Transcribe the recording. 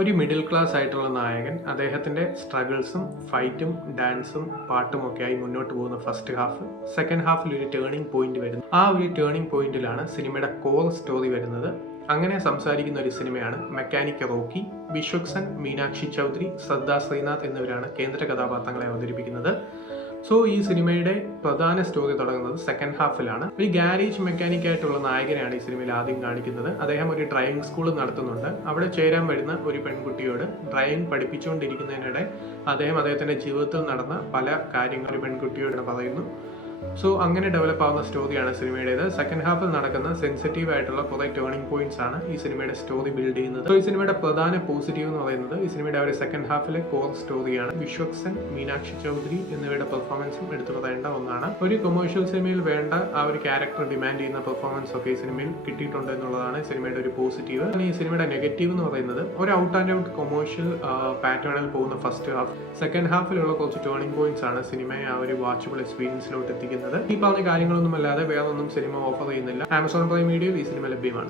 ഒരു middle class ആയിട്ടുള്ള നായകൻ അദ്ദേഹത്തിന്റെ സ്ട്രഗിൾസും ഫൈറ്റും ഡാൻസും പാട്ടും ഒക്കെയായി മുന്നോട്ട് പോകുന്ന ഫസ്റ്റ് ഹാഫ്. സെക്കൻഡ് ഹാഫിൽ ഒരു ടേണിംഗ് പോയിന്റ് വരുന്നു. ആ ഒരു ടേണിംഗ് പോയിന്റിലാണ് സിനിമയുടെ കോർ സ്റ്റോറി വരുന്നത്. അങ്ങനെ സംസാരിക്കുന്ന ഒരു സിനിമയാണ് മെക്കാനിക് റോക്കി. വിശ്വക്സൻ, മീനാക്ഷി ചൗധരി, ശ്രദ്ധ ശ്രീനാഥ് എന്നിവരാണ് കേന്ദ്ര കഥാപാത്രങ്ങളെ അവതരിപ്പിക്കുന്നത്. സോ ഈ സിനിമയുടെ പ്രധാന സ്റ്റോറി തുടങ്ങുന്നത് സെക്കൻഡ് ഹാഫിലാണ്. ഒരു ഗാരേജ് മെക്കാനിക് ആയിട്ടുള്ള നായകനെയാണ് ഈ സിനിമയിൽ ആദ്യം കാണിക്കുന്നത്. അദ്ദേഹം ഒരു ഡ്രൈവിംഗ് സ്കൂൾ നടത്തുന്നുണ്ട്. അവിടെ ചേരാൻ വരുന്ന ഒരു പെൺകുട്ടിയോട് ഡ്രൈവിംഗ് പഠിപ്പിച്ചുകൊണ്ടിരിക്കുന്നതിനിടെ അദ്ദേഹത്തിന്റെ ജീവിതത്തിൽ നടന്ന പല കാര്യങ്ങൾ ഒരു പെൺകുട്ടിയോട് പറയുന്നു. സോ അങ്ങനെ ഡെവലപ്പ് ആവുന്ന സ്റ്റോറിയാണ് സിനിമയുടേത്. സെക്കൻഡ് ഹാഫിൽ നടക്കുന്ന സെൻസിറ്റീവ് ആയിട്ടുള്ള കുറെ ടേണിംഗ് പോയിന്റ്സ് ആണ് ഈ സിനിമയുടെ സ്റ്റോറി ബിൽഡ് ചെയ്യുന്നത്. സോ ഈ സിനിമയുടെ പ്രധാന പോസിറ്റീവ് എന്ന് പറയുന്നത് ഈ സിനിമയുടെ ഒരു സെക്കൻഡ് ഹാഫിലെ കോർ സ്റ്റോറിയാണ്. വിശ്വക്സൻ, മീനാക്ഷി ചൗധരി എന്നിവയുടെ പെർഫോമൻസും എടുത്തു പറയേണ്ട ഒന്നാണ്. ഒരു കൊമേഴ്ഷ്യൽ സിനിമയിൽ വേണ്ട ആ ഒരു ക്യാരക്ടർ ഡിമാൻഡ് ചെയ്യുന്ന പെർഫോമൻസ് ഒക്കെ ഈ സിനിമയിൽ കിട്ടിയിട്ടുണ്ട് എന്നുള്ളതാണ് സിനിമയുടെ ഒരു പോസിറ്റീവ്. ഈ സിനിമയുടെ നെഗറ്റീവ് എന്ന് പറയുന്നത് ഒരു ഔട്ട് ആൻഡ് ഔട്ട് കൊമേഴ്ഷ്യൽ പാറ്റേണിൽ പോകുന്ന ഫസ്റ്റ് ഹാഫ്. സെക്കൻഡ് ഹാഫിലുള്ള കുറച്ച് ടേണിംഗ് പോയിന്റ്സ് ആണ് സിനിമയെ ആ ഒരു വാച്ചബിൾ എക്സ്പീരിയൻസിലോട്ട് എത്തിക്കുന്നത്. ഈ പറഞ്ഞ കാര്യങ്ങളൊന്നും അല്ലാതെ വേറൊന്നും സിനിമ ഓഫർ ചെയ്യുന്നില്ല. ആമസോൺ പ്രൈം വീഡിയോയിൽ ഈ സിനിമ ലഭ്യമാണ്.